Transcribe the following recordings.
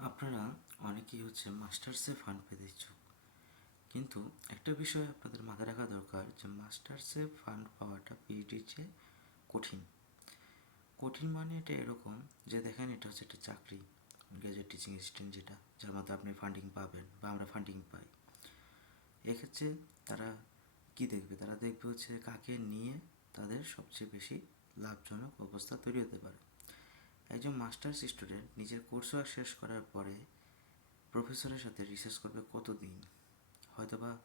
আপনারা অনেকেই হচ্ছে মাস্টার্সে ফান্ড পেতে ইচ্ছুক। কিন্তু একটা বিষয় আপনাদের মাথায় রাখা দরকার যে মাস্টার্সে ফান্ড পাওয়াটা পিএইচডির চেয়ে কঠিন। কঠিন মানে এটা এরকম যে দেখেন এটা হচ্ছে একটা চাকরি গ্র্যাজুয়েট টিচিং অ্যাসিস্ট্যান্ট যেটা, যার মধ্যে আপনি ফান্ডিং পাবেন বা আমরা ফান্ডিং পাই। এক্ষেত্রে তারা কি দেখবে? তারা দেখবে হচ্ছে কাকে নিয়ে তাদের সবচেয়ে বেশি লাভজনক অবস্থা তৈরি হতে পারে। একজন মাস্টার্স স্টুডেন্ট নিজের কোর্স ওয়ার্ক শেষ করার পরে প্রফেসরের সাথে রিসার্চ করবে কতদিন? হয়তো বা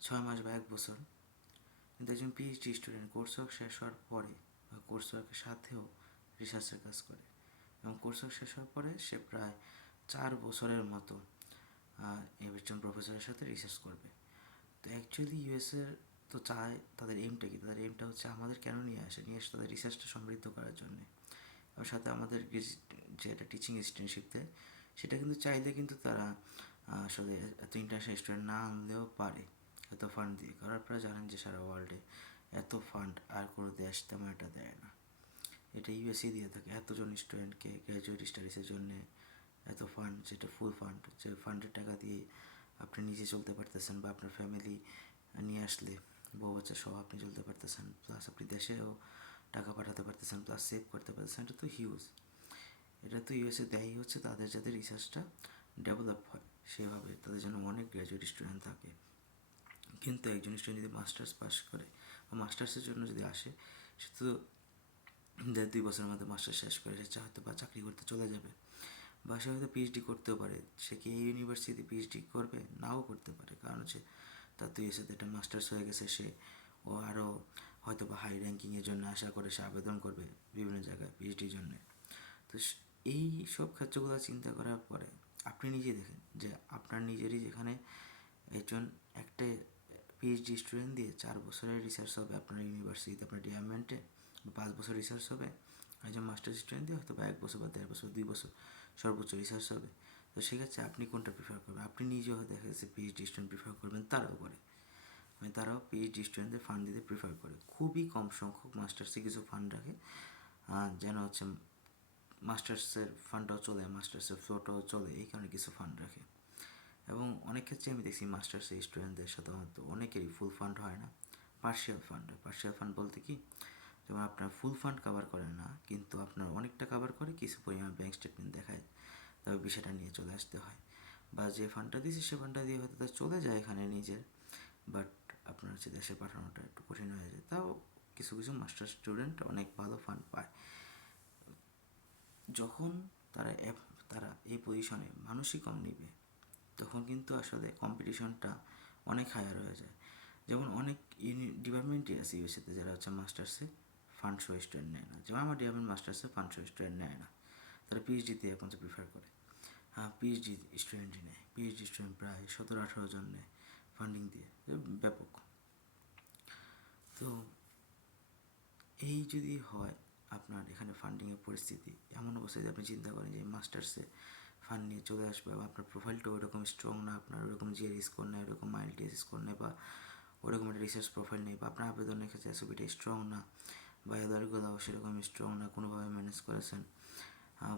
ছয় মাস বা এক বছর। কিন্তু একজন পিএইচডি স্টুডেন্ট কোর্স ওয়ার্ক শেষ হওয়ার পরে বা কোর্স ওয়ার্কের সাথেও রিসার্চের কাজ করে। এবং কোর্স ওয়ার্ক শেষ হওয়ার পরে সে প্রায় চার বছরের মতো একজন প্রফেসরের সাথে রিসার্চ করবে। তো অ্যাকচুয়ালি ইউএসের তো চায় তাদের এইমটা কি? তাদের এইমটা হচ্ছে আমাদের কেন নিয়ে আসে? নিয়ে আসে তাদের রিসার্চটা সমৃদ্ধ করার জন্যে। সাথে আমাদের যে একটা টিচিং অ্যাসিস্ট্যান্টশিপ দেয় সেটা কিন্তু চাইলে কিন্তু তারা আসলে এত ইন্টারন্যাশনাল স্টুডেন্ট না আনলেও পারে, এত ফান্ড দিয়ে। কারণ আপনারা জানেন যে সারা ওয়ার্ল্ডে এত ফান্ড আর কোনো দেশ তেমন একটা দেয় না। এটা ইউএসএ দিয়ে থাকে। এতজন স্টুডেন্টকে গ্র্যাজুয়েট স্টাডিজের জন্য এত ফান্ড যেটা ফুল ফান্ড যে ফান্ডের টাকা দিয়ে আপনি নিজে চলতে পারতেছেন বা আপনার ফ্যামিলি নিয়ে আসলে বউ বাচ্চা সহ আপনি চলতে পারতেছেন। প্লাস আপনি দেশেও টাকা পাঠাতে পারতেছেন প্লাস সেভ করতে পারতেছেন, এটা তো হিউজ এটা তো ইউএসএ দেয়ই হচ্ছে, তাদের যাতে রিসার্চটা ডেভেলপ হয়, সেভাবে তাদের জন্য অনেক গ্র্যাজুয়েট স্টুডেন্ট থাকে। কিন্তু একজন স্টুডেন্ট যদি মাস্টার্স পাস করে, বা মাস্টার্সের জন্য যদি আসে, সে তো দেড় দুই বছরের মধ্যে মাস্টার্স শেষ করে, সে হয়তো বা চাকরি করতে চলে যাবে। বা সে হয়তো পিএইচডি করতেও পারে, সে কি এই ইউনিভার্সিটি পিএইচডি করবে? নাও করতে পারে, কারণ হচ্ছে তার তো এসে একটা মাস্টার্স হয়ে গেছে, সে ও আরও হয়তো বা হাই র্যাঙ্কিংয়ের জন্য আশা করে সে আবেদন করবে বিভিন্ন জায়গায় পিএইচডির জন্য। তো এই সব ক্ষেত্রগুলো চিন্তা করার পরে আপনি নিজে দেখেন যে আপনার নিজেরই যেখানে একজন একটা পিএইচডি স্টুডেন্ট দিয়ে চার বছরের রিসার্চ হবে আপনার ইউনিভার্সিটিতে আপনার ডিপার্টমেন্টে পাঁচ বছর রিসার্চ হবে, একজন মাস্টার স্টুডেন্ট দিয়ে হয়তো বা এক বছর বা দেড় বছর, দুই বছর সর্বোচ্চ রিসার্চ হবে। তো সেক্ষেত্রে আপনি কোনটা প্রিফার করবেন? আপনি নিজেও দেখা যাচ্ছে পিএইচডি স্টুডেন্ট প্রিফার করবেন তার করে মানে তারাও পিএইচডি স্টুডেন্টদের ফান্ড দিতে প্রিফার করে। খুবই কম সংখ্যক মাস্টার্সে কিছু ফান্ড রাখে। যেন হচ্ছে মাস্টার্সের ফান্ডটাও চলে মাস্টার্সের ফ্লোটাও চলে, এই কারণে কিছু ফান্ড রাখে। এবং অনেক ক্ষেত্রে আমি দেখছি মাস্টার্সের স্টুডেন্টদের সাধারণত অনেকেরই ফুল ফান্ড হয় না পার্শিয়াল ফান্ড পার্শিয়াল ফান্ড বলতে কি? যেমন আপনার ফুল ফান্ড কাভার করে না, কিন্তু আপনার অনেকটা কাভার করে কিছু পরিমাণ ব্যাঙ্ক স্টেটমেন্ট দেখায়, তবে বিষয়টা নিয়ে চলে আসতে হয়। বা যে ফান্ডটা দিয়েছে সে ফান্ডটা দিয়ে হয়তো তার চলে যায় এখানে নিজের বাট আপনার হচ্ছে দেশে পাঠানোটা একটু কঠিন হয়ে যায়। তাও কিছু কিছু মাস্টার স্টুডেন্ট অনেক ভালো ফান্ড পায়। যখন তারা অ্যাপ তারা এই পজিশনে মানুষই কম নিবে, তখন কিন্তু আসলে কম্পিটিশনটা অনেক হায়ার হয়ে যায়। যেমন অনেক ইউনি ডিপার্টমেন্টই আছে ইউএসএতে যারা হচ্ছে মাস্টার্সে ফান্ড শো স্টুডেন্ট নেয় না। যেমন আমার ডিপার্টমেন্ট মাস্টার্সে ফান্ড শো স্টুডেন্ট নেয় না। তারা পিএইচডিতে এখন তো প্রিফার করে। হ্যাঁ পিএইচডি স্টুডেন্টই নেয়। পিএইচডি স্টুডেন্ট প্রায় সতেরো, আঠেরো জন নেয়। ফান্ডিং দিয়ে ব্যাপক। তো এই যদি হয় আপনার এখানে ফান্ডিংয়ের পরিস্থিতি, এমন অবস্থায় আপনি চিন্তা করেন যে মাস্টার্সে ফান্ড নিয়ে চলে আসবে বা আপনার প্রোফাইলটা ওইরকম স্ট্রং না, আপনার ওরকম জিআর স্কোর নেই ওরকম মাইলটিএস স্কোর নেই বা ওরকম একটা রিসার্চ প্রোফাইল নেই বা আপনার আবেদনের ক্ষেত্রে এসওবিটা স্ট্রং না বা এদারগুলোও সেরকম স্ট্রং না, কোনোভাবে ম্যানেজ করেছেন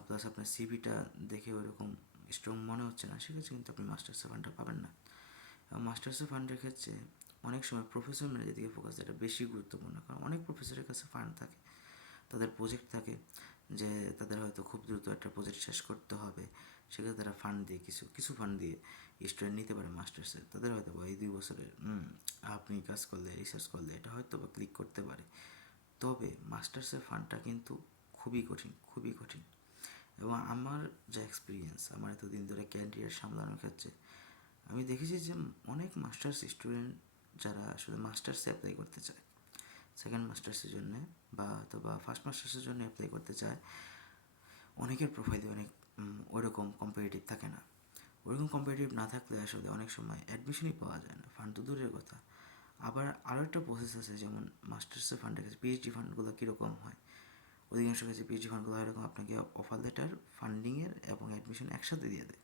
প্লাস আপনার সিভিটা দেখে ওরকম স্ট্রং মনে হচ্ছে না, সেক্ষেত্রে কিন্তু আপনি মাস্টার্সে ফান্ডটা পাবেন না। মাস্টার্সে ফান্ডের ক্ষেত্রে অনেক সময় প্রফেসর ম্যানেজের দিকে ফোকাস এটা বেশি গুরুত্বপূর্ণ, কারণ অনেক প্রফেসরের কাছে ফান্ড থাকে, তাদের প্রজেক্ট থাকে যে তাদের হয়তো খুব দ্রুত একটা প্রজেক্ট শেষ করতে হবে, সেক্ষেত্রে তারা ফান্ড দিয়ে কিছু কিছু ফান্ড দিয়ে স্টুডেন্ট নিতে পারে মাস্টার্সে তাদের হয়তো এই দুই বছরের আপনি কাজ করলে রিসার্চ করলে এটা হয়তো বা ক্লিক করতে পারে। তবে মাস্টার্সের ফান্ডটা কিন্তু খুবই কঠিন খুবই কঠিন। এবং আমার যা এক্সপিরিয়েন্স আমার এতদিন ধরে ক্যারিয়ার সামলানোর ক্ষেত্রে আমি দেখেছি যে অনেক মাস্টার্স স্টুডেন্ট যারা আসলে মাস্টার্সে অ্যাপ্লাই করতে চায়। সেকেন্ড মাস্টার্সের জন্য বা অথবা ফার্স্ট মাস্টার্সের জন্য অ্যাপ্লাই করতে চায়, অনেকের প্রোফাইলে অনেক ওরকম কম্পিটিটিভ থাকে না। ওরকম কম্পিটিটিভ না থাকলে আসলে অনেক সময় অ্যাডমিশনই পাওয়া যায় না ফান্ড তো দূরের কথা। আবার আরও একটা প্রসেস আছে যেমন মাস্টার্সের ফান্ডের কাছে পিএইচডি ফান্ডগুলো কীরকম হয়? অধিকাংশ কাছে পিএইচডি ফান্ডগুলো এরকম আপনাকে অফার লেটার ফান্ডিংয়ের এবং অ্যাডমিশন একসাথে দিয়ে দেয়।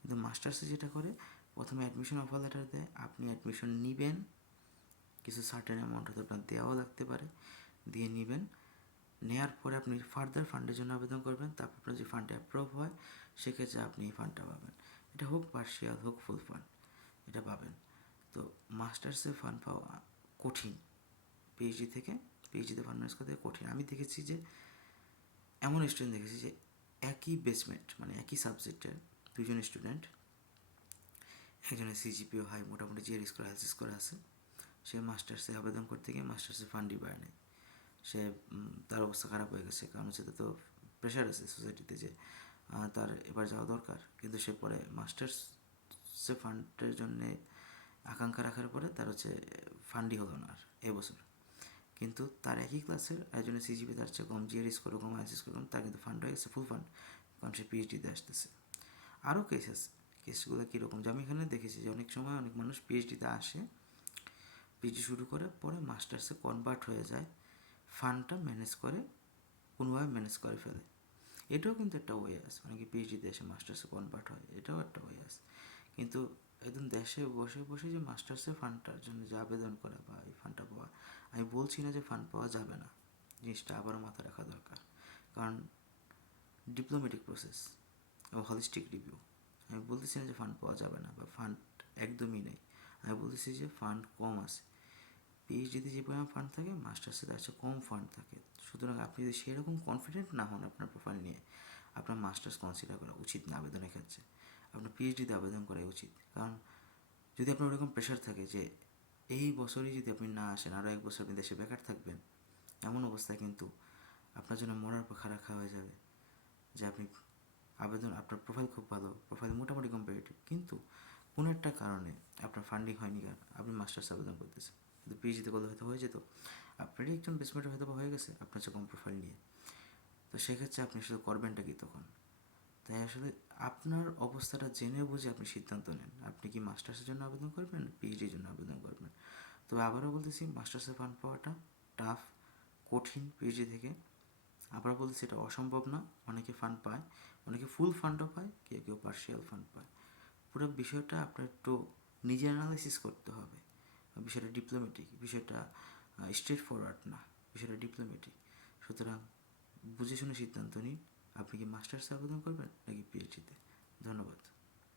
কিন্তু মাস্টার্সে যেটা করে প্রথমে অ্যাডমিশন অফার দেয় আপনি অ্যাডমিশন নেবেন। কিছু সার্টেন অ্যামাউন্ট হয়তো আপনার দেওয়াও লাগতে পারে, দিয়ে নেবেন। নেওয়ার পরে আপনি ফার্দার ফান্ডের জন্য আবেদন করবেন তারপর আপনার যে ফান্ডে অ্যাপ্রুভ হয়, সেক্ষেত্রে আপনি এই ফান্ডটা পাবেন। এটা হোক পার্শিয়াল হোক ফুল ফান্ড এটা পাবেন। তো মাস্টার্সে ফান্ড পাওয়া কঠিন। পিএইচডি থেকে পিএইচডিতে ফান্ড ম্যানেজ করতে কঠিন। আমি দেখেছি যে, এমন স্টুডেন্ট দেখেছি যে একই বেসমেন্ট মানে একই সাবজেক্টের দুজন স্টুডেন্ট একজনের সিজিপিও হাই মোটামুটি জিআর স্কোর হাই স্কোর আছে, সে মাস্টার্সে আবেদন করতে গিয়ে মাস্টার্সে ফান্ডই পায় নাই। সে তার অবস্থা খারাপ হয়ে গেছে, কারণ সেটা তো প্রেশার আছে সোসাইটিতে যে তার এবার যাওয়া দরকার। কিন্তু সে পরে মাস্টার্স ফান্ডের জন্যে আকাঙ্ক্ষা রাখার পরে তার হচ্ছে ফান্ডই হলো না আর এবছর কিন্তু তার একই ক্লাসের একজনের সিজিপি তার চেয়ে কম জিআর স্কোর কম আইসি স্কোর কম তার কিন্তু ফান্ড হয়ে গেছে ফুল ফান্ড কারণ সে পিএইচডিতে আসতেছে। আরও কেস আছে কেসগুলো কীরকম? যে আমি এখানে দেখেছি যে অনেক সময় অনেক মানুষ পিএইচডিতে আসে পিএইচডি শুরু করে পরে মাস্টার্সে কনভার্ট হয়ে যায় ফান্ডটা ম্যানেজ করে, কোনোভাবে ম্যানেজ করে ফেলে। এটাও কিন্তু একটা ওয়ে আছে অনেকে পিএইচডিতে এসে মাস্টার্সে কনভার্ট হয়, এটাও একটা ওয়ে আছে। কিন্তু একদম দেশে বসে বসে যে মাস্টার্সের ফান্ডটার জন্য যে আবেদন করা বা এই ফান্ডটা পাওয়া, আমি বলছি না যে ফান্ড পাওয়া যাবে না, জিনিসটা আবারও মাথায় রাখা দরকার। কারণ ডিপ্লোমেটিক প্রসেস এবং হলিস্টিক রিভিউ আমি বলতেছি না যে ফান্ড পাওয়া যাবে না, বা ফান্ড একদমই নেই। আমি বলতেছি যে ফান্ড কম আছে। পিএইচডিতে যে পরিমাণ ফান্ড থাকে মাস্টার্সে তার চেয়ে কম ফান্ড থাকে। সুতরাং আপনি যদি সেরকম কনফিডেন্ট না হন আপনার প্রোফাইল নিয়ে, আপনার মাস্টার্স কনসিডার করা উচিত না আবেদনের ক্ষেত্রে। আপনার পিএইচডিতে আবেদন করাই উচিত। কারণ যদি আপনার ওরকম প্রেশার থাকে যে এই বছরই যদি আপনি না আসেন, আরও এক বছর আপনি দেশে বেকার থাকবেন, এমন অবস্থায় কিন্তু আপনার জন্য মরার পর খারাপ খাওয়া হয়ে যাবে। যে আপনি আবেদন আপনার প্রোফাইল খুব ভালো প্রোফাইল মোটামুটি কম্পিটিটিভ কিন্তু কোনো একটা কারণে আপনার ফান্ডিং হয়নি কারণ আপনি মাস্টার্স আবেদন করতেছেন। কিন্তু পিএইচডিতে করলে হয়তো হয়ে যেত। আপনারই একজন বেসমেন্টে হয়তো হয়ে গেছে আপনার কম প্রোফাইল নিয়ে। তো সেক্ষেত্রে আপনি আসলে করবেনটা কি তখন? তাই আসলে আপনার অবস্থাটা জেনে বুঝে আপনি সিদ্ধান্ত নেন, আপনি কি মাস্টার্সের জন্য আবেদন করবেন পিএইচডির জন্য আবেদন করবেন। তবে আবারও বলতেছি মাস্টার্সের ফান্ড পাওয়াটা টাফ কঠিন পিএইচডি থেকে। আবার বলতেছি, এটা অসম্ভব না, অনেকে ফান্ড পায়। অনেকে ফুল ফান্ডও পায়, কেউ কেউ পার্শিয়াল ফান্ড পায়। পুরো বিষয়টা আপনার একটু নিজে অ্যানালাইসিস করতে হবে। বিষয়টা ডিপ্লোমেটিক বিষয়টা স্ট্রেট ফরওয়ার্ড না, বিষয়টা ডিপ্লোমেটিক সুতরাং বুঝে শুনে সিদ্ধান্ত নিন। আপনি কি মাস্টার্সে আবেদন করবেন নাকি পিএইচডিতে ধন্যবাদ।